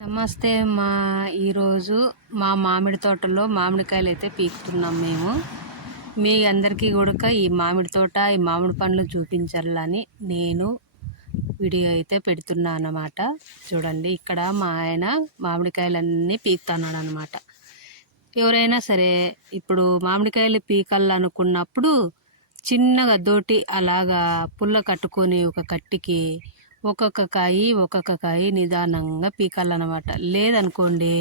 నమస్తే ఈరోజు మా మామిడి తోటలో మామిడికాయలు అయితే పీకుతున్నాం మేము. మీ అందరికీ కూడా ఈ మామిడి తోట ఈ మామిడి పండ్లు చూపించాలని నేను వీడియో అయితే పెడుతున్నా అన్నమాట. చూడండి, ఇక్కడ మా ఆయన మామిడికాయలన్నీ పీకుతున్నాడు అన్నమాట. ఎవరైనా సరే ఇప్పుడు మామిడికాయలు పీకాలనుకున్నప్పుడు చిన్నగా దోటి అలాగా పుల్ల కట్టుకొని ఒక కట్టికి ఒక్కొక్క కాయ నిదానంగా పీకాలన్నమాట. లేదనుకోండి,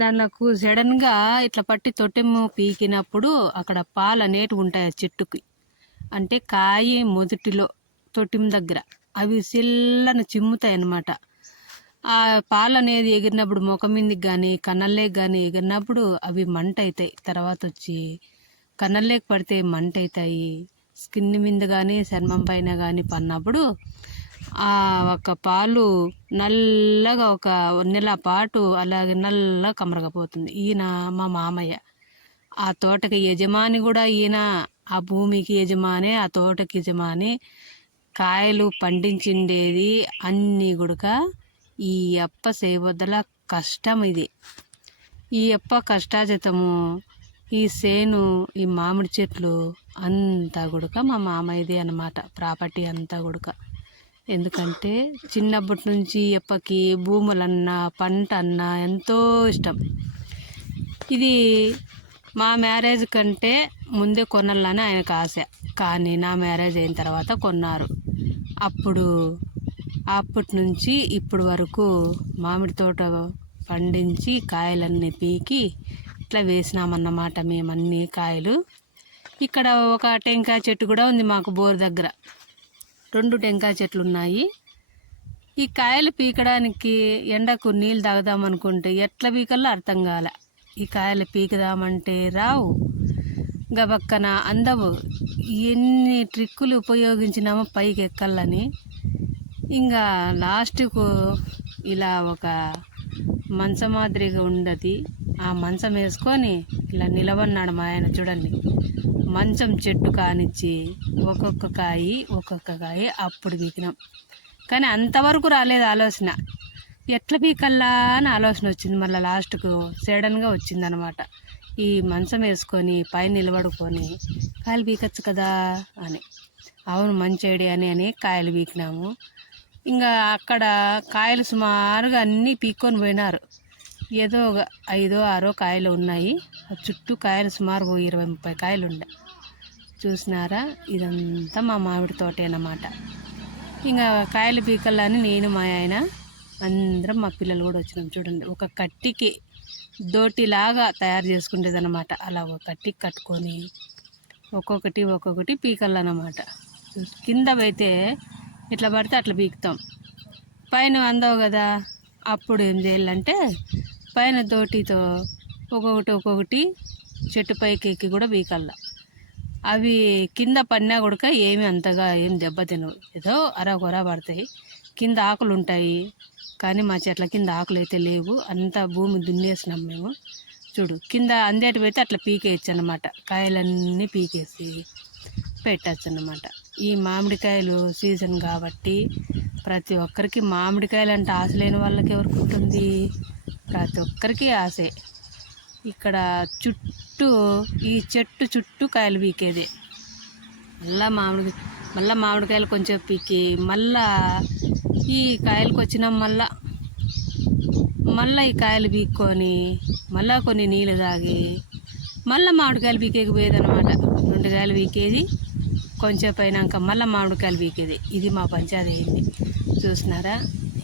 దానికి సడన్గా ఇట్లా పట్టి తొట్టెము పీకినప్పుడు అక్కడ పాలు అనేటివి ఉంటాయి చెట్టుకి. అంటే కాయ మొదటిలో తొట్టిం దగ్గర అవి సిల్లను చిమ్ముతాయి అన్నమాట. ఆ పాలు అనేది ఎగిరినప్పుడు ముఖం మీదకి కానీ కన్నల్లేకి కానీ ఎగిరినప్పుడు అవి మంట అవుతాయి. తర్వాత వచ్చి కన్నల్లేకి పడితే మంట అవుతాయి. స్కిన్ మీద కానీ చర్మం పైన కానీ పడినప్పుడు ఒక పాలు నల్లగా ఒక నెల పాటు అలాగే నల్లగా కమరకపోతుంది. ఈయన మా మామయ్య, ఆ తోటకి యజమాని కూడా ఈయన. ఆ భూమికి యజమాని, ఆ తోటకి యజమాని. కాయలు పండించిండేది అన్నీ కూడా ఈ అప్ప చేయబద్దల కష్టం. ఇది ఈ అప్ప కష్టాజితము. ఈ సేను, ఈ మామిడి చెట్లు అంతా కూడా మా మామయ్యది అన్నమాట. ప్రాపర్టీ అంతా కూడా. ఎందుకంటే చిన్నప్పటి నుంచి ఎప్పకి భూములన్నా పంట అన్నా ఎంతో ఇష్టం. ఇది మా మ్యారేజ్ కంటే ముందే కొనాలని ఆయనకు ఆశ. కానీ నా మ్యారేజ్ అయిన తర్వాత కొన్నారు. అప్పటి నుంచి ఇప్పటి వరకు మామిడి తోట పండించి కాయలన్నీ పీకి ఇట్లా వేసినామన్నమాట మేమన్నీ కాయలు. ఇక్కడ ఒక టెంకాయ చెట్టు కూడా ఉంది మాకు బోర్ దగ్గర. 2 టెంకాయ చెట్లు ఉన్నాయి. ఈ కాయలు పీకడానికి ఎండకు నీళ్ళు తాగుదామనుకుంటే ఎట్లా పీకల్లో అర్థం కాలే. ఈ కాయలు పీకుదామంటే రావు, గబక్కన అందవు. ఎన్ని ట్రిక్కులు ఉపయోగించినామో పైకి ఎక్కాలని. ఇంకా లాస్ట్కు ఇలా ఒక మంచం మాదిరిగా ఉండదు. ఆ మంచం వేసుకొని ఇలా నిలబడినాడు మా ఆయన. చూడండి, మంచం చెట్టు కానిచ్చి ఒక్కొక్క కాయ అప్పుడు పీకినాం. కానీ అంతవరకు రాలేదు ఆలోచన. ఎట్లా పీకల్లా అని ఆలోచన వచ్చింది. మళ్ళీ లాస్ట్కు సడన్గా వచ్చిందనమాట. ఈ మంచం వేసుకొని పైన నిలబడుకొని కాయలు పీకచ్చు కదా అని. అవును, మంచి ఐడియా అని కాయలు పీకినాము. ఇంకా అక్కడ కాయలు సుమారుగా అన్నీ పీక్కొని పోయినారు. ఏదో 5-6 కాయలు ఉన్నాయి. చుట్టూ కాయలు సుమారు 20-30 కాయలు ఉండే. చూసినారా, ఇదంతా మా మామిడి తోటే అన్నమాట. ఇంకా కాయలు పీకలని నేను మా ఆయన అందరం మా పిల్లలు కూడా వచ్చినాం. చూడండి, ఒక కట్టికి దోటిలాగా తయారు చేసుకుంటేది అనమాట. అలా ఒక కట్టికి కట్టుకొని ఒక్కొక్కటి పీకలన్నమాట. కింద అయితే ఇట్లా పడితే అట్లా పీకుతాం. పైన అందవు కదా, అప్పుడు ఏం చేయాలంటే పైన దోటితో ఒక్కొక్కటి చెట్టు పైకి ఎక్కి కూడా పీకల్లా. అవి కింద పడినా కూడా ఏమి అంతగా ఏం దెబ్బతినవు. ఏదో అరకొర పడతాయి. కింద ఆకులు ఉంటాయి, కానీ మా చెట్ల కింద ఆకులు అయితే లేవు. అంతా భూమి దున్నేసినాం మేము. చూడు, కింద అందేటి అయితే అట్లా పీకేయచ్చు అన్నమాట. కాయలన్నీ పీకేసి పెట్టచ్చు అన్నమాట. ఈ మామిడికాయలు సీజన్ కాబట్టి ప్రతి ఒక్కరికి మామిడికాయలు అంటే ఆశ లేని వాళ్ళకి ఎవరికి ఉంటుంది? ప్రతి ఒక్కరికి ఆశే. ఇక్కడ ఈ చెట్టు చుట్టూ కాయలు పీకేది. మళ్ళా మామిడికాయలు కొంచెం పీకి మళ్ళా ఈ కాయలకు వచ్చినాం. మళ్ళా ఈ కాయలు పీక్కొని మళ్ళా కొన్ని నీళ్ళు తాగి మళ్ళీ మామిడికాయలు పీకేకి పోయేదనమాట. 2 కాయలు పీకేది, కొంచెం పైనాక మళ్ళీ మామిడికాయలు పీకేది. ఇది మా పంచాయతీ అయింది. చూసినారా,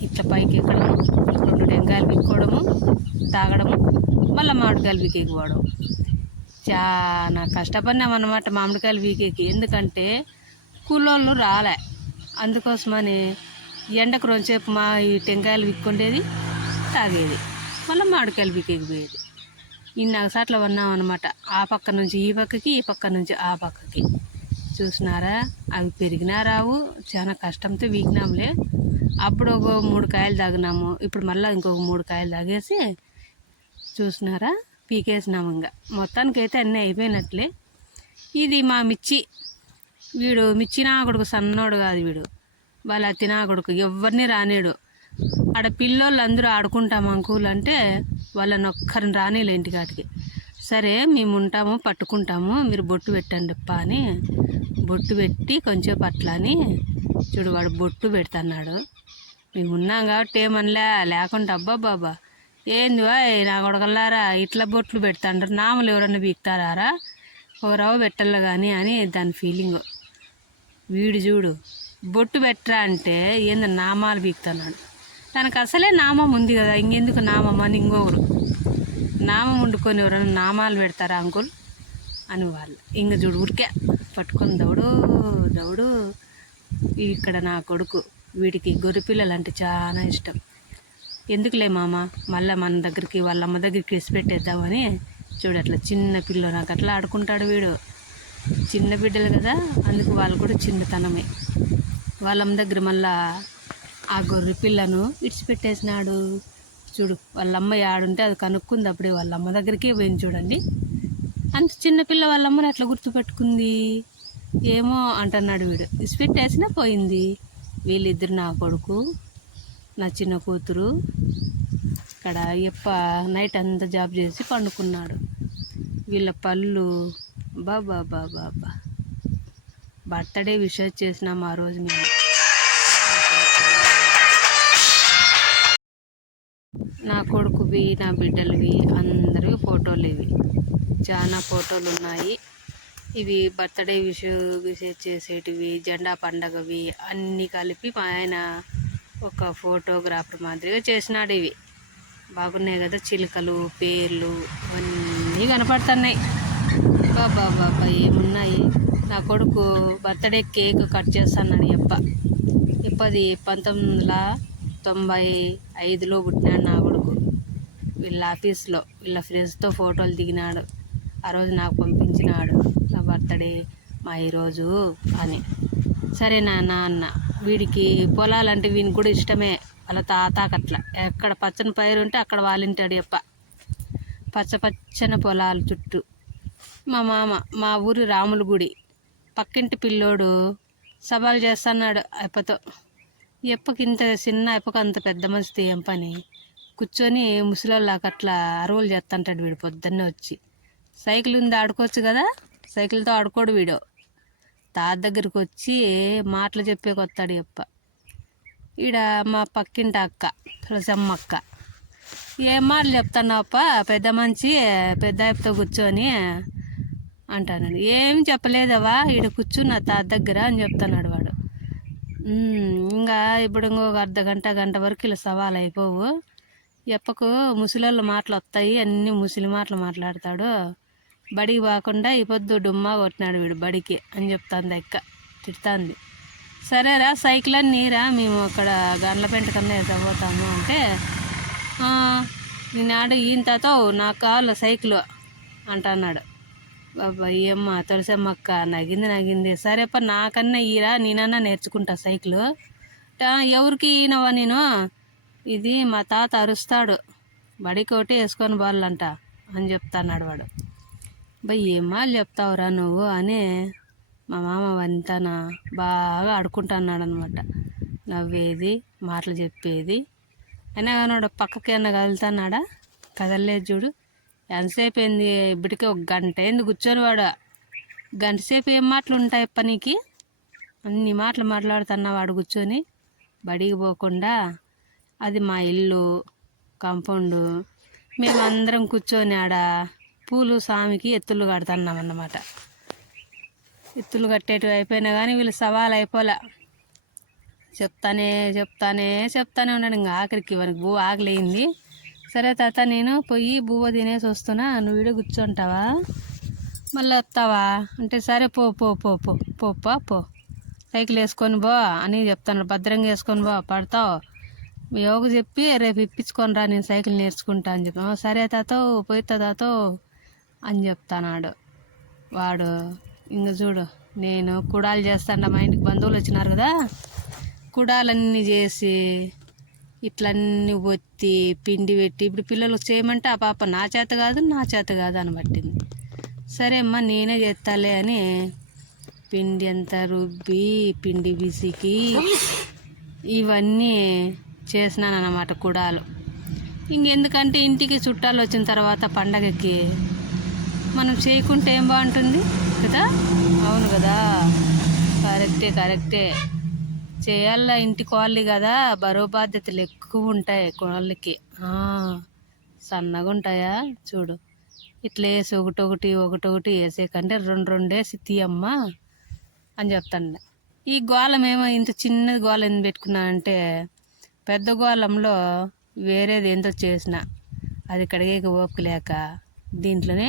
ఇట్లా పైకి ఎక్కడము, 2 టెంకాయలు పీక్కోవడము, తాగడము, మళ్ళీ మామిడికాయలు పీకేకి పోవడం. చాలా కష్టపడినామన్నమాట మామిడికాయలు పీకేకి. ఎందుకంటే కూలోళ్ళు రాలే. అందుకోసమని ఎండకు 2 సేపు ఈ టెంకాయలు పీక్కుండేది, తాగేది, మళ్ళీ మామిడికాయలు పీకేకి పోయేది. ఇన్ని సార్లు ఉన్నామన్నమాట. ఆ పక్క నుంచి ఈ పక్కకి, ఈ పక్క నుంచి ఆ పక్కకి. చూసినారా, అవి పెరిగినా రావు. చాలా కష్టంతో వీకినాంలే. అప్పుడు ఒక 3 కాయలు తాగినాము. ఇప్పుడు మళ్ళీ ఇంకొక 3 కాయలు తాగేసి చూసినారా పీకేసినాము. ఇంకా మొత్తానికైతే అన్నీ అయిపోయినట్లే. ఇది మా మిర్చి. వీడు మిర్చి నా కొడుకు, సన్నోడు కాదు వీడు. వాళ్ళ తినా కొడుకు, ఎవరిని రానేడు. ఆడ పిల్లోళ్ళు అందరూ ఆడుకుంటాం అంకుల్ అంటే వాళ్ళని ఒక్కరిని రానిలే ఇంటికాటికి. సరే మేము ఉంటాము పట్టుకుంటాము, మీరు బొట్టు పెట్టండి అప్ప అని బొట్టు పెట్టి కొంచెం అట్లా అని చూడు వాడు బొట్టు పెడుతున్నాడు. మేము ఉన్నాం కాబట్టి ఏమనలే, లేకుంటే అబ్బా బాబా ఏంది వా నా కొడకల్లారా ఇట్లా బొట్లు పెడతాంటారు, నామలు ఎవరన్నా బీక్తారా, ఒక రవ్వ పెట్టాలి కానీ అని దాని ఫీలింగ్. వీడు చూడు బొట్టు పెట్టరా అంటే ఏందో నామాలు బీక్తున్నాడు. దానికి అసలే నామం ఉంది కదా, ఇంకెందుకు నామం అని ఇంకొకరు నామం వండుకొని ఎవరైనా నామాలు పెడతారా అంకుల్ అని వాళ్ళు. ఇంక చూడు ఊరికే పట్టుకొని దౌడు. ఇక్కడ నా కొడుకు వీడికి గొర్రెపిల్లలు అంటే చాలా ఇష్టం. ఎందుకులే మామ మళ్ళీ మన దగ్గరికి వాళ్ళ అమ్మ దగ్గరికి వేసి పెట్టేద్దామని చూడు అట్లా చిన్న పిల్ల నాకు అట్లా ఆడుకుంటాడు వీడు. చిన్న బిడ్డలు కదా, అందుకు వాళ్ళు కూడా చిన్నతనమే. వాళ్ళమ్మ దగ్గర మళ్ళా ఆ గొర్రె పిల్లను విడిచిపెట్టేసినాడు. చూడు వాళ్ళమ్మ ఆడుంటే అది కనుక్కుంది, అప్పుడే వాళ్ళమ్మ దగ్గరికే పోయింది చూడండి. అంత చిన్నపిల్ల వాళ్ళమ్మని అట్లా గుర్తుపెట్టుకుంది ఏమో అంటున్నాడు వీడు. విడిచిపెట్టేసినా పోయింది. వీళ్ళిద్దరు నా కొడుకు నా చిన్న కూతురు. ఇక్కడ ఎప్ప నైట్ అంతా జాబ్ చేసి పండుకున్నాడు. వీళ్ళ పళ్ళు బాబా బర్త్డే విష్ చేసినాం ఆ రోజు మేము. నా కొడుకువి నా బిడ్డలవి అందరివి ఫోటోలు ఇవి చాలా ఫోటోలు ఉన్నాయి. ఇవి బర్త్డే విష్ చేసేటివి, జెండా పండగవి అన్నీ కలిపి మా ఆయన ఒక ఫోటోగ్రాఫర్ మాదిరిగా చేసినాడు. ఇవి బాగున్నాయి కదా, చిలుకలు పేర్లు అన్నీ కనపడుతున్నాయి. బాబా ఏమున్నాయి. నా కొడుకు బర్త్డే కేక్ కట్ చేస్తున్నాడు. ఇప్పది 1995లో పుట్టినాడు నా కొడుకు. వీళ్ళ ఆఫీస్లో వీళ్ళ ఫ్రెండ్స్తో ఫోటోలు దిగినాడు. ఆ రోజు నాకు పంపించినాడు నా బర్త్డే మా ఈరోజు అని. సరే నాన్న అన్న. వీడికి పొలాలంటే వీనికి కూడా ఇష్టమే. వాళ్ళ తాతాకట్లా ఎక్కడ పచ్చని పైరు ఉంటే అక్కడ వాలింటాడు. పచ్చని పొలాలు చుట్టూ. మా మామ మా ఊరి రాముల గుడి పక్కింటి పిల్లోడు సవాల్ చేస్తున్నాడు అప్పతో. ఇంత చిన్న అప్పకు అంత పెద్ద మనిషితో ఏం పని, కూర్చొని ముసలోళ్ళకి అట్లా అరువులు చేస్తుంటాడు వీడు. పొద్దున్నే వచ్చి సైకిల్ ఉంది ఆడుకోవచ్చు కదా, సైకిల్తో ఆడుకోడు వీడు. తాత దగ్గరికి వచ్చి మాటలు చెప్పేకొస్తాడు. ఈడ మా పక్కింటి అక్క తులసమ్మ అక్క, ఏం మాటలు చెప్తున్నావప్ప పెద్ద మంచి పెద్ద అప్పతో కూర్చొని అంటున్నాడు. ఏం చెప్పలేదవా ఈడ కూర్చున్న తాత దగ్గర అని చెప్తున్నాడు వాడు. ఇంకా ఇప్పుడు ఇంకొక గంట వరకు ఇలా సవాల్ అయిపోవు. ఎప్పకు ముసలోళ్ళ మాటలు వస్తాయి, అన్ని ముసలి మాటలు మాట్లాడతాడు. బడికి పోకుండా ఈ పొద్దు డుమ్మా కొట్టినాడు వీడు బడికి అని చెప్తాంది అక్క, తిడుతుంది. సరేరా సైకిల్ అని నీరా, మేము అక్కడ గండ్లపెంట కన్నా ఎదపోతాము అంటే నేను ఆడ ఈంతతో నాకు కావాలి సైకిల్ అంటున్నాడు. బాబా ఏమ్మ తులసమ్మక్క నగింది. సరేప నాకన్నా ఈరా, నేనన్నా నేర్చుకుంటా సైకిల్. ఎవరికి ఈనవా నేను, ఇది మా తాత అరుస్తాడు బడికి ఒకటి వేసుకొని పోవాలంట అని చెప్తాన్నాడు వాడు. ఏమా చెప్తావురా నువ్వు అని మా మామ వంతన బాగా ఆడుకుంటున్నాడు అనమాట. నవ్వేది మాటలు చెప్పేది. అయినా కానీ వాడు పక్కకి ఏమన్నా కదులుతున్నాడా, కదలలేదు చూడు. ఎంతసేపు అయింది ఇప్పటికే, 1 గంట అయింది కూర్చొని వాడు. గంట సేపు ఏం మాటలు ఉంటాయి పనికి, అన్ని మాటలు మాట్లాడుతున్నా వాడు కూర్చొని. బడికి పోకుండా అది మా ఇల్లు కాంపౌండు, మేమందరం కూర్చొని ఆడ పూలు స్వామికి ఎత్తులు కడుతున్నాం అన్నమాట. ఎత్తులు కట్టేటివి అయిపోయినా కానీ వీళ్ళు సవాల్ అయిపోలే. చెప్తానే ఉన్నాడు. ఇంకా ఆఖరికి వానికి బువ్వ ఆకలియింది. సరే తాత నేను పోయి బువ్వ తినేసి వస్తున్నా, నువ్వు వీడియో కూర్చుంటావా మళ్ళీ వస్తావా అంటే, సరే పో సైకిల్ వేసుకొని పో అని చెప్తాను. భద్రంగా వేసుకొని పో, పడతావు యోగ చెప్పి రేపు ఇప్పించుకొని రా, నేను సైకిల్ నేర్చుకుంటా అని చెప్పి. సరే తాతో పోయితా తాతో అని చెప్తాన్నాడు వాడు. ఇంక చూడు నేను కుడాలు చేస్తాను, మా ఇంటికి బంధువులు వచ్చినారు కదా, కుడాలన్నీ చేసి ఇట్లన్నీ ఒత్తి పిండి పెట్టి, ఇప్పుడు పిల్లలు చేయమంటే ఆ పాప నా చేత కాదు అని పట్టింది. సరే అమ్మ నేనే చేస్తాలే అని పిండి అంతా రుబ్బి పిండి పిసికి ఇవన్నీ చేసినానన్నమాట కుడాలు. ఇంకెందుకంటే ఇంటికి చుట్టాలు వచ్చిన తర్వాత పండగకి మనం చేయకుంటే ఏం బాగుంటుంది కదా. అవును కదా, కరెక్టే చేయాల. ఇంటి కోళ్ళి కదా, బరువు బాధ్యతలు ఎక్కువ ఉంటాయి కోళ్ళకి. సన్నగా ఉంటాయా చూడు, ఇట్లా వేసి ఒకటొకటి వేసే కంటే రెండు వేసి తీయమ్మా అని చెప్తాను. ఈ గోళం ఏమో ఇంత చిన్నది గోళం ఎందుకు పెట్టుకున్నానంటే, పెద్ద గోళంలో వేరేది ఏందో చేసిన అది కడిగే ఓపిక లేక దీంట్లోనే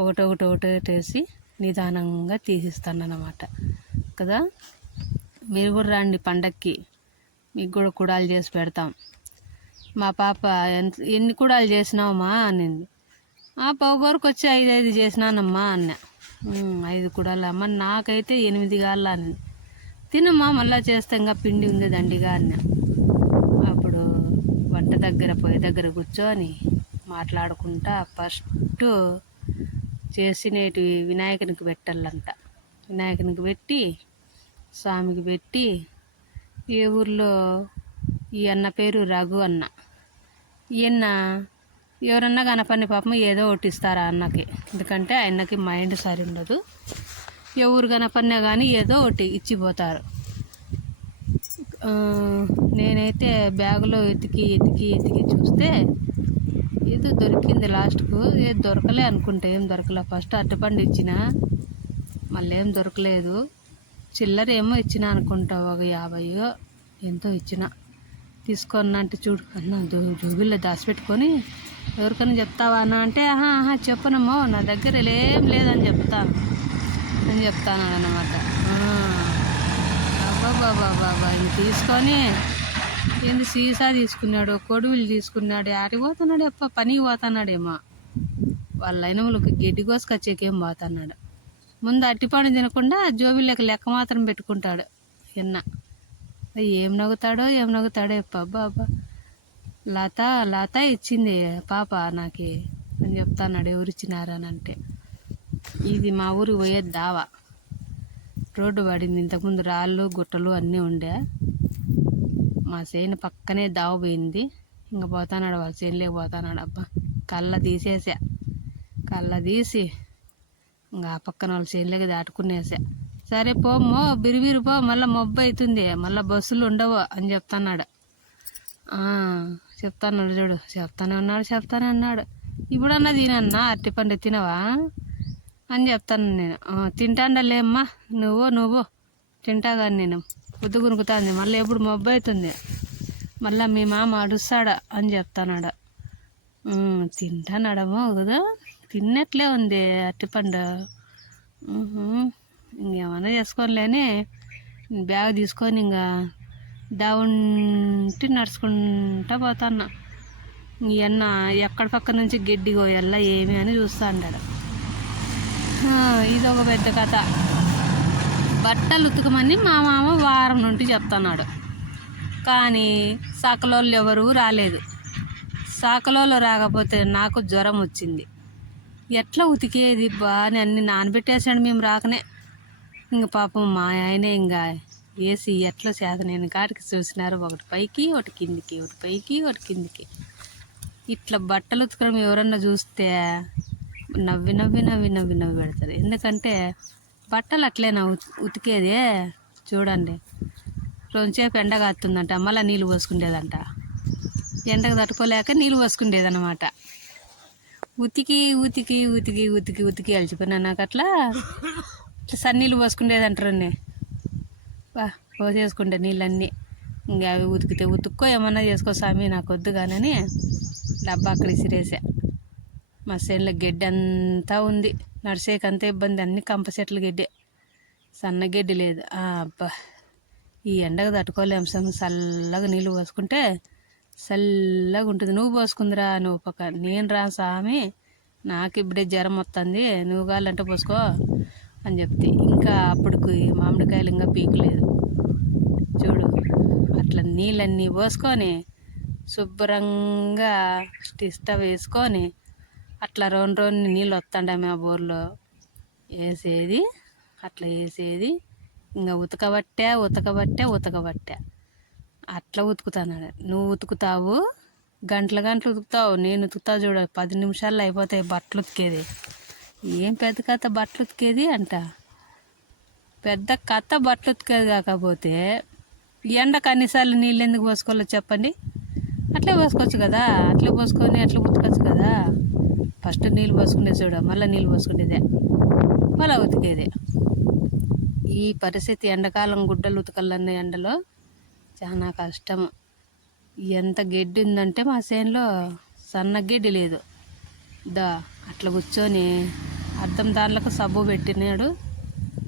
ఒకటొకటి వేసి నిదానంగా తీసిస్తాను అన్నమాట కదా. మీరు కూడా రండి పండక్కి, మీకు కూడా కుడాలు చేసి పెడతాం. మా పాప ఎన్ని కుడాలు చేసినావమ్మా అనింది. పొగరికి వచ్చి 5 చేసినానమ్మా అన్న. 5 కుడాలు అమ్మ, నాకైతే 8 కాళ్ళ అని. తినమ్మా మళ్ళా చేస్తే ఇంకా పిండి ఉంది దండిగా అన్న. అప్పుడు వంట దగ్గర పొయ్యి దగ్గర కూర్చొని మాట్లాడుకుంటా ఫస్ట్ చేసినవి వినాయకునికి పెట్టాలంట. వినాయకునికి పెట్టి స్వామికి పెట్టి, ఏ ఊర్లో ఈ అన్న పేరు రఘు అన్న, ఈయన ఎవరన్నా కనపని పాపం ఏదో ఒకటి ఇస్తారా అన్నకి, ఎందుకంటే ఆయనకి మైండ్ సరి ఉండదు. ఎవరు కనపడినా కానీ ఏదో ఒకటి ఇచ్చిపోతారు. నేనైతే బ్యాగులో ఎతికి చూస్తే ఏదో దొరికింది. లాస్ట్కు ఏది దొరకలే అనుకుంటే, ఏం దొరకలే. ఫస్ట్ అరటిపండు ఇచ్చిన, మళ్ళీ ఏం దొరకలేదు. చిల్లర ఏమో ఇచ్చిన అనుకుంటా, ఒక 50 ఎంతో ఇచ్చిన. తీసుకున్నా అంటే చూడు అన్న, జోబిల్లో దాచిపెట్టుకొని ఎవరికైనా చెప్తావా అన్న అంటే, చెప్పనమ్మో నా దగ్గర ఏం లేదని చెప్తాను అన్నమాట. బాబా ఇది తీసుకొని ఏంది సీసా తీసుకున్నాడు, కొడువులు తీసుకున్నాడు, ఆడికి పోతున్నాడు. పనికి పోతున్నాడేమో, వాళ్ళ అయినములకు గడ్డి కోసుకొచ్చేకేం పోతున్నాడు. ముందు అట్టిపండు తినకుండా జోబిలోకి లెక్క మాత్రం పెట్టుకుంటాడు. ఏం నవ్వుతాడో బాబా. లత ఇచ్చింది పాప నాకు అని చెప్తాన్నాడు. ఎవరు ఇచ్చినారని అంటే, ఇది మా ఊరికి పోయేది దావా. రోడ్డు పడింది, ఇంతకుముందు రాళ్ళు గుట్టలు అన్నీ ఉండే. మా చేను పక్కనే దావ పోయింది. ఇంకా పోతాన్నాడు, వాళ్ళ చేనులోకి పోతాన్నాడు. కళ్ళ తీసి ఇంకా ఆ పక్కన వాళ్ళ చేనులోకి దాటుకునేసా. సరే పోమ్మో బిరిబిరి పో, మళ్ళీ మబ్బు అవుతుంది, మళ్ళీ బస్సులు ఉండవు అని చెప్తున్నాడు. చూడు, చెప్తానే అన్నాడు. ఇప్పుడన్నా తినన్నా అరటిపండు తినవా అని చెప్తాను నేను. తింటాండలేమ్మా, నువ్వు తింటా కానీ నేను పొద్దు కొనుకుతాంది, మళ్ళీ ఎప్పుడు మబ్బు అవుతుంది, మళ్ళీ మీ మామ అడుస్తాడా అని చెప్తానాడు. తింటానాడమో కదా, తిన్నట్లే ఉంది అరటిపండు. ఇంకేమన్నా చేసుకోనిలేని బ్యాగ్ తీసుకొని ఇంకా దావుంటి నడుచుకుంటా పోతాన్నా. ఈయన్న ఎక్కడ పక్క నుంచి గడ్డి కోయాలా ఏమి అని చూస్తా అన్నాడు. ఇదొక పెద్ద కథ. బట్టలు ఉతకమని మా మామ వారం నుండి చెప్తున్నాడు, కానీ సకలోళ్ళు ఎవరు రాలేదు. సకలోళ్ళు రాకపోతే నాకు జ్వరం వచ్చింది. ఎట్లా ఉతికేది అని అన్ని నానబెట్టేసాడు మేము రాకనే. ఇంక పాపం మా ఆయనే ఇంకా వేసి ఎట్లా చేతనేని కాడికి చూసినారు. ఒకటి పైకి ఒకటి కిందికి, ఒకటి పైకి ఒకటి కిందికి. ఇట్లా బట్టలు ఉతకడం ఎవరన్నా చూస్తే నవ్వి పెడతారు. ఎందుకంటే బట్టలు అట్లేనా ఉతికేది. చూడండి, రోజుసేపు ఎండ కాస్తుందంట, మళ్ళీ నీళ్ళు పోసుకునేదంట. ఎండకు తట్టుకోలేక నీళ్ళు పోసుకునేదన్నమాట. ఉతికి అలసిపోయినా నాకు అట్లా సన్నీళ్ళు పోసుకునేదంటారండి. పోసేసుకుంటే నీళ్ళన్నీ ఇంకా అవి ఉతికితే ఉతుక్కో ఏమన్నా చేసుకో స్వామి, నాకు వద్దు కానీ డబ్బా అక్కడ ఇసిరేసా. మా చేనులో గడ్డి అంతా ఉంది, నడిచేకంతా ఇబ్బంది. అన్ని కంప చెట్లు గడ్డి, సన్న గడ్డి లేదు. ఈ ఎండకు తట్టుకోలేము స్వామి. చల్లగా నీళ్ళు పోసుకుంటే చల్లగా ఉంటుంది. నువ్వు పోసుకుందిరా, నువ్వు పక్క నేను రా స్వామి, నాకు ఇప్పుడే జ్వరం వస్తుంది, నువ్వు కావాలంటే పోసుకో అని చెప్తే, ఇంకా అప్పటికి మామిడికాయలు ఇంకా పీకలేదు. చూడు, అట్లా నీళ్ళన్నీ పోసుకొని శుభ్రంగా స్టవ్ వేసుకొని అట్లా రెండు నీళ్ళు వస్తుండే మా బోర్లో వేసేది. అట్లా వేసేది ఇంకా ఉతకబట్టే అట్లా ఉతుకుతాను. నువ్వు ఉతుకుతావు, గంటల గంటలు ఉతుకుతావు, నేను ఉతుకుతా చూడ 10 నిమిషాల్లో అయిపోతాయి బట్టలు ఉతికేది. ఏం పెద్ద కథ బట్టలు ఉతికేది అంట. పెద్ద కథ బట్టలు ఉతికేది కాకపోతే ఎండకు అన్నిసార్లు నీళ్ళు ఎందుకు పోసుకోవాలో చెప్పండి. అట్లే పోసుకోవచ్చు కదా, అట్లే పోసుకొని అట్లా ఉతకచ్చు కదా. ఫస్ట్ నీళ్ళు పోసుకునే చూడ, మళ్ళీ నీళ్ళు పోసుకునేదే, మళ్ళీ ఉతికేదే. ఈ పరిస్థితి ఎండాకాలం గుడ్డలు ఉతకాలన్న ఎండలో చాలా కష్టము. ఎంత గడ్డి ఉందంటే మా చేనులో సన్న గడ్డి లేదు. అట్లా కూర్చొని అర్థం దాంట్లోకి సబ్బు పెట్టినాడు,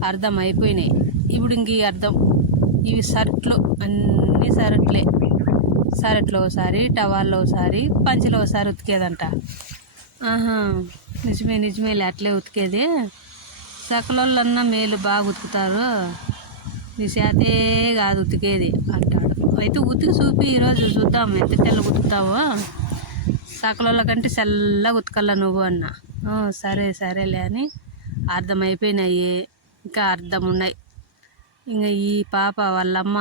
అర్థం అయిపోయినాయి. ఇప్పుడు ఇంక ఈ అర్థం ఇవి షర్ట్లు అన్నీ షర్ట్లో ఒకసారి, టవాల్లో ఒకసారి, పంచిలో ఒకసారి ఉతికేదంట. నిజమేలే అట్లే ఉతికేది. సకలోళ్ళన్నా మేలు బాగా ఉతుకుతారు, నీ చేతే కాదు ఉతికేది అంటాడు. అయితే ఉతికి చూపి ఈరోజు చూద్దాం ఎంత తెల్ల ఉతుకుతావో. సకలోళ్ళ కంటే చల్లగా ఉతకల్లా నువ్వు అన్న. సరేలే అని అర్థమైపోయినాయి, ఇంకా అర్థం ఉన్నాయి. ఇంకా ఈ పాప వాళ్ళమ్మ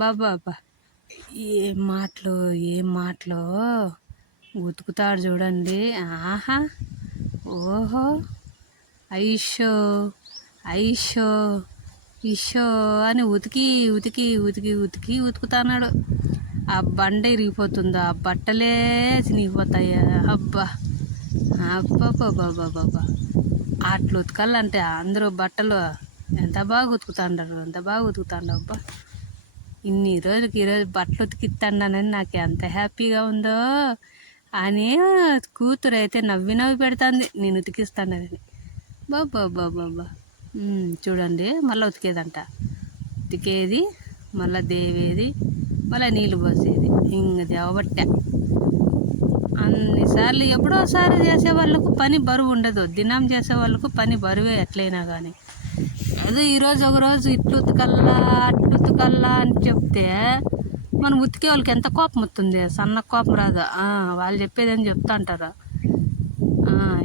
బాబా ఏం మాటలు ఉతుకుతాడు చూడండి. ఓహో ఐషో ఇషో అని ఉతుకుతున్నాడు. ఆ బండ ఇరిగిపోతుందో, ఆ బట్టలే చినిగిపోతాయా. అబ్బా అట్లా ఉతకాలంటే అందరూ బట్టలు ఎంత బాగా ఉతుకుతాండారు. అబ్బా ఇన్ని రోజులకి ఈరోజు బట్టలు ఉతికిస్తానని నాకు ఎంత హ్యాపీగా ఉందో అని కూతురు అయితే నవ్వి పెడుతుంది నేను ఉతికిస్తానని. బాబా చూడండి, మళ్ళీ ఉతికేది, మళ్ళీ దేవేది, మళ్ళీ నీళ్ళు పోసేది. ఇంక దేవబట్ట అన్నిసార్లు ఎప్పుడోసారి చేసే వాళ్ళకు పని బరువు ఉండదు, దినం చేసే వాళ్ళకు పని బరువే ఎట్లయినా కానీ. అదే ఈరోజు ఒకరోజు ఇట్లు ఉతకల్లా అని చెప్తే మనం ఉతికే వాళ్ళకి ఎంత కోపం వస్తుంది, సన్న కోపం రాదు. వాళ్ళు చెప్పేదని చెప్తా అంటారు.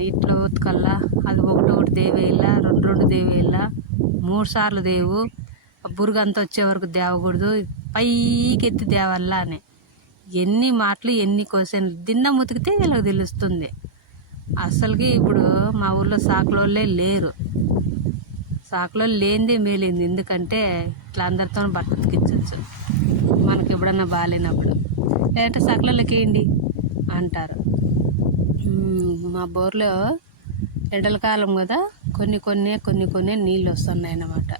ఇట్లా ఉతకల్లా, అది ఒకటి దేవేయాల, రెండు దేవేయాల, 3 సార్లు దేవు, బురుగంతా వచ్చే వరకు దేవకూడదు, పైకి ఎత్తి దేవల్లా అని. ఎన్ని మాటలు, ఎన్ని క్వశ్చన్లు. దిన్నం ఉతికితే వీళ్ళకి తెలుస్తుంది. అసలుకి ఇప్పుడు మా ఊళ్ళో సాకులోళ్ళే లేరు. సాకులో లేనిదే మేలింది. ఎందుకంటే ఇట్లా అందరితో బట్టలు ఉతికించవచ్చు మనకి ఎప్పుడన్నా బాగాలేనప్పుడు. లేదంటే సాకులోళ్ళకి వేయండి అంటారు. మా బోర్లో ఎండల కాలం కదా, కొన్ని నీళ్ళు వస్తున్నాయి అన్నమాట.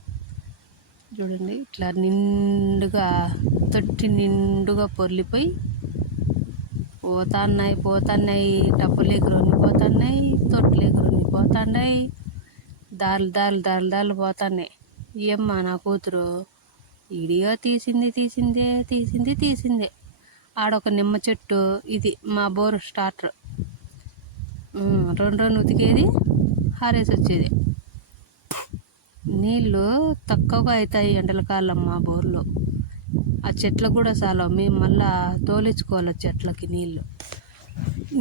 చూడండి, ఇట్లా నిండుగా తొట్టి నిండుగా పొర్లిపోయి పోతున్నాయి. టప్పులేకి రొన్నిపోతున్నాయి, తొట్టులేకి రొన్నిపోతున్నాయి, దారులు పోతున్నాయి. ఏమ్మా నా కూతురు వీడియో తీసిందే. ఆడొక నిమ్మ చెట్టు, ఇది మా బోరు స్టార్టర్. రెండు ఉతికేది, హారేసి వచ్చేది. నీళ్ళు తక్కువగా అవుతాయి ఎండల కాలం మా బోర్లో. ఆ చెట్లకు కూడా చాలా, మేము మళ్ళా తోలించుకోవాలి చెట్లకి నీళ్ళు.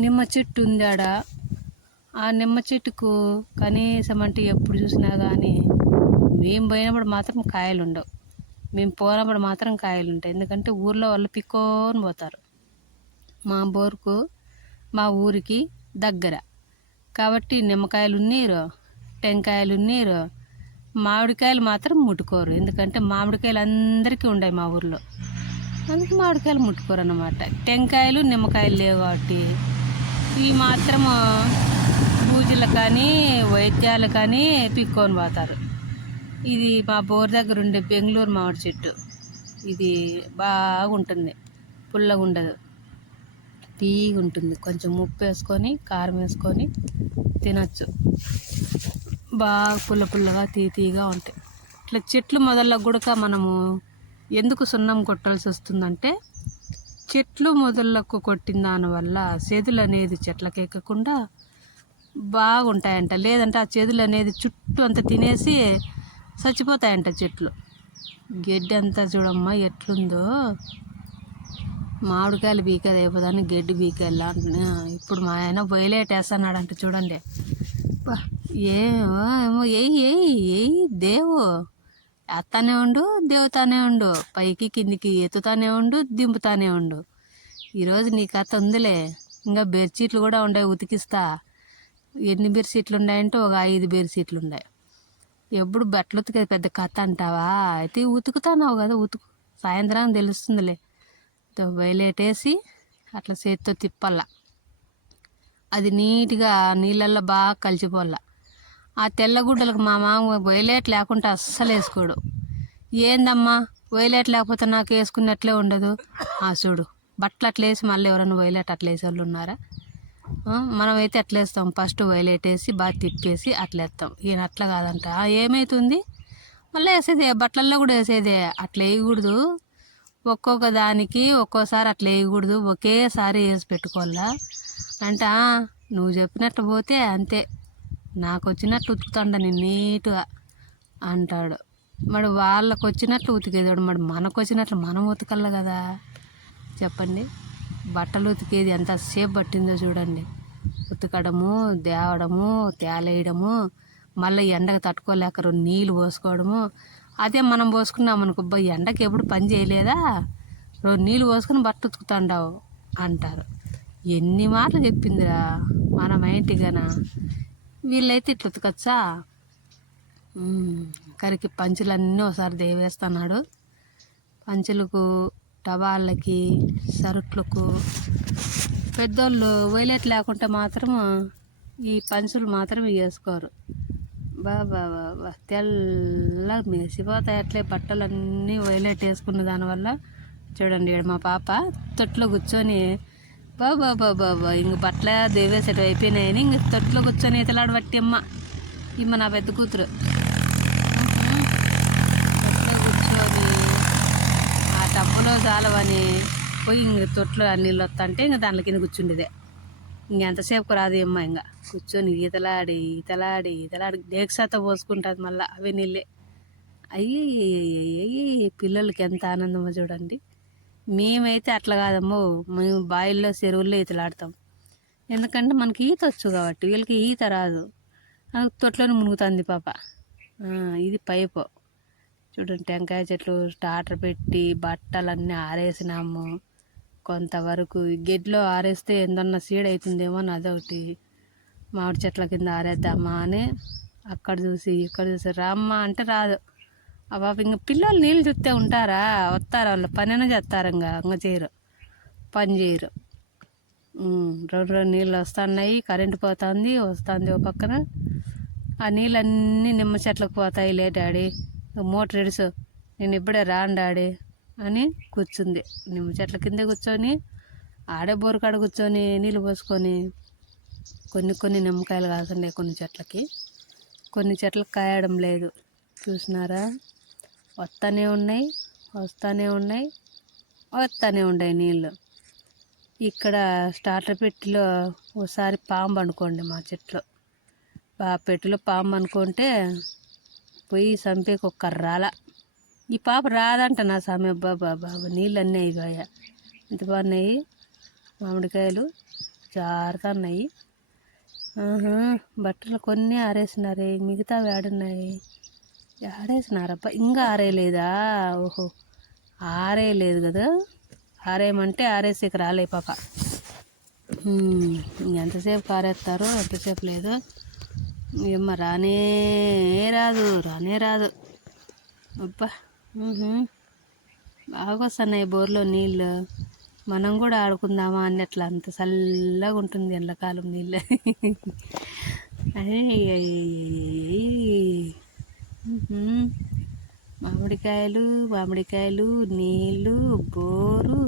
నిమ్మ చెట్టు ఉంది ఆడ. ఆ నిమ్మ చెట్టుకు కనీసం అంటే ఎప్పుడు చూసినా కానీ మేము పోయినప్పుడు మాత్రం కాయలు ఉండవు, మేము పోయినప్పుడు మాత్రం కాయలు ఉంటాయి. ఎందుకంటే ఊర్లో వాళ్ళు పిక్కొని పోతారు. మా బోరుకు మా ఊరికి దగ్గర కాబట్టి నిమ్మకాయలు ఉన్నీరు, టెంకాయలు ఉన్నీరు, మామిడికాయలు మాత్రం ముట్టుకోరు. ఎందుకంటే మామిడికాయలు అందరికీ ఉన్నాయి మా ఊర్లో, అందుకు మామిడికాయలు ముట్టుకోరు అన్నమాట. టెంకాయలు నిమ్మకాయలు లేవు కాబట్టి ఇవి మాత్రం పూజలు కానీ వైద్యాలు కానీ పిక్కొని పోతారు. ఇది మా బోర్ దగ్గర ఉండే బెంగళూరు మామిడి చెట్టు. ఇది బాగుంటుంది, పుల్లగా ఉండదు, తీగా ఉంటుంది. కొంచెం ఉప్పు వేసుకొని కారం వేసుకొని తినచ్చు. బాగా పుల్లగా తీగా ఉంటాయి. ఇట్లా చెట్లు మొదళ్ళకు కూడా మనము ఎందుకు సున్నం కొట్టాల్సి వస్తుందంటే, చెట్లు మొదళ్ళకు కొట్టిన దానివల్ల చెదులు అనేది చెట్లకు ఎక్కకుండా బాగుంటాయంట. లేదంటే ఆ చెదులు అనేది చుట్టూ అంతా తినేసి చచ్చిపోతాయంట చెట్లు. గడ్డి అంతా చూడమ్మా ఎట్లుందో. మామిడికాయలు బీకేది అయిపోతాను, గడ్డి బీకేలా. ఇప్పుడు మా ఆయన బయలేట్ వేస్తున్నాడంట చూడండి. ఏమో దేవు అత్తానే ఉండు, దేవుతానే ఉండు, పైకి కిందికి ఎత్తుతానే ఉండు, దింపుతానే ఉండు. ఈరోజు నీ కథ ఉందిలే. ఇంకా బెడ్షీట్లు కూడా ఉండే, ఉతికిస్తా. ఎన్ని బెడ్షీట్లు ఉన్నాయంటే ఒక 5 బెడ్షీట్లు ఉన్నాయి. ఎప్పుడు బట్టలు ఉతికేది పెద్ద కథ అంటావా? అయితే ఉతుకుతానావు కదా, ఉతుకు. సాయంత్రం తెలుస్తుందిలే. బయలేటేసి అట్లా చేతితో తిప్పల్లా. అది నీట్గా నీళ్ళల్లో బాగా కలిసిపోల్లా. ఆ తెల్లగుడ్డలకు మా మామ వైలెట్ లేకుండా అస్సలు వేసుకోడు. ఏందమ్మా వైలెట్ లేకపోతే నాకు వేసుకున్నట్లే ఉండదు. చూడు, బట్టలు అట్లా వేసి మళ్ళీ ఎవరైనా వైలెట్ అట్లా వేసే వాళ్ళు ఉన్నారా? మనమైతే అట్లా వేస్తాం. ఫస్ట్ వైలెట్ వేసి బాగా తిప్పేసి అట్లా వేస్తాం. ఈయన అట్లా కాదంట. ఏమవుతుంది మళ్ళీ వేసేదే, బట్టల్లో కూడా వేసేదే. అట్లా వేయకూడదు. ఒక్కొక్క దానికి ఒక్కోసారి అట్లా వేయకూడదు, ఒకేసారి వేసి పెట్టుకోవాలా అంట. నువ్వు చెప్పినట్టు పోతే అంతే, నాకు వచ్చినట్లు ఉతుకుతాండ నేను నీట్గా అంటాడు. మరి వాళ్ళకు వచ్చినట్లు ఉతికేదాడు, మరి మనకు వచ్చినట్లు మనం ఉతకల్ల కదా. చెప్పండి, బట్టలు ఉతికేది ఎంతసేపు పట్టిందో చూడండి. ఉతకడము, దేవడము, తేలేయడము, మళ్ళీ ఎండకు తట్టుకోలేక 2 నీళ్ళు పోసుకోవడము. అదే మనం పోసుకున్నామనుకో, ఎండకి ఎప్పుడు పని చేయలేదా, 2 నీళ్ళు పోసుకుని బట్ట ఉతుకుతాండావు అంటారు. ఎన్ని మాటలు చెప్పిందిరా మన మైంటిగానా. వీళ్ళైతే ఇట్లా ఉతకచ్చా? కరికి పంచులన్నీ ఒకసారి దేవేస్తున్నాడు. పంచులకు, టవాళ్ళకి, సరుట్లకు. పెద్దోళ్ళు వైలెట్ లేకుంటే మాత్రం ఈ పంచులు మాత్రం వేసుకోరు. బాబా తెల్లగా మెసిపోతాయి అట్లే బట్టలన్నీ వైలెట్ వేసుకున్న దానివల్ల. చూడండి, మా పాప తొట్లో కూర్చొని బాబా ఇంక బట్టల దేవేసేట అయిపోయినాయని ఇంక తొట్లో కూర్చొని ఇతలాడు బట్టి ఇమ్మ నా పెద్ద కూతురు తొట్లో కూర్చొని ఆ టబ్బులో చాలవని పోయి ఇంక తొట్లో నీళ్ళు వస్తుంటే ఇంక దాంట్లో కింద కూర్చుండేదే. ఇంకెంతసేపు రాదు అమ్మ, ఇంకా కూర్చొని ఈతలాడి డేక్సాతో పోసుకుంటుంది. మళ్ళీ అవి నీళ్ళే. అయ్యి పిల్లలకి ఎంత ఆనందమో చూడండి. మేమైతే అట్లా కాదమ్మో, మేము బావిల్లో చెరువుల్లో ఈతలాడతాం. ఎందుకంటే మనకి ఈత వచ్చు కాబట్టి, వీళ్ళకి ఈత రాదు. తొట్లోనే మునుగుతుంది పాప. ఇది పైపు. చూడండి, టెంకాయ చెట్లు స్టార్టర్ పెట్టి బట్టలన్నీ ఆరేసినాము. కొంతవరకు గెడ్లో ఆరేస్తే ఏందన్నా సీడ్ అవుతుందేమో అని అదొకటి. మామిడి చెట్ల కింద ఆరేద్దామా అని అక్కడ చూసి ఇక్కడ చూసి రామ్మ అంటే రాదు. ఆ పాప ఇంక పిల్లలు నీళ్ళు చూస్తే ఉంటారా? వస్తారు, వాళ్ళు పనైనా చేస్తారు. ఇంక చేయరు, పని చేయరు. 2 నీళ్ళు వస్తున్నాయి, కరెంటు పోతుంది, వస్తుంది ఒక పక్కన. ఆ నీళ్ళన్నీ నిమ్మ చెట్లకు పోతాయిలే డాడీ, మోటర్ ఎడుసు, నేను ఇప్పుడే రాను డాడీ అని కూర్చుంది. నిమ్మ చెట్ల కిందే కూర్చొని ఆడే బోరుకాడ కూర్చొని నీళ్ళు పోసుకొని. కొన్ని నిమ్మకాయలు కాస్తుండే కొన్ని చెట్లకి, కొన్ని చెట్లకు కాయడం లేదు. చూసినారా, వస్తూనే ఉన్నాయి నీళ్ళు. ఇక్కడ స్టార్టర్ పెట్టిలో ఒకసారి పాము అనుకోండి, మా చెట్లు ఆ పెట్టిలో పాము అనుకుంటే పోయి చంపేకి ఒక్క రాల. ఈ పాప రాదంట నా సమయం. బాబా నీళ్ళన్నీ అయిపోయా. ఎంత బాగున్నాయి మామిడికాయలు, జారుతున్నాయి. బట్టలు కొన్ని ఆరేసినారే, మిగతావి ఆడున్నాయి. ఆడేసినారప్ప, ఇంకా ఆరేయలేదా? ఓహో, ఆరేయలేదు కదా. ఆరేయమంటే ఆరేసేకి రాలే పాప. ఎంతసేపు ఆరేస్తారో ఎంతసేపు లేదు. ఏమ్మ రానే రాదు. అబ్బా, బాగా వస్తున్నాయి బోర్లో నీళ్ళు. మనం కూడా ఆడుకుందామా అన్నట్లు, అంత చల్లగా ఉంటుంది ఎండాకాలం నీళ్ళు. మామిడికాయలు నీళ్ళు, బోరు,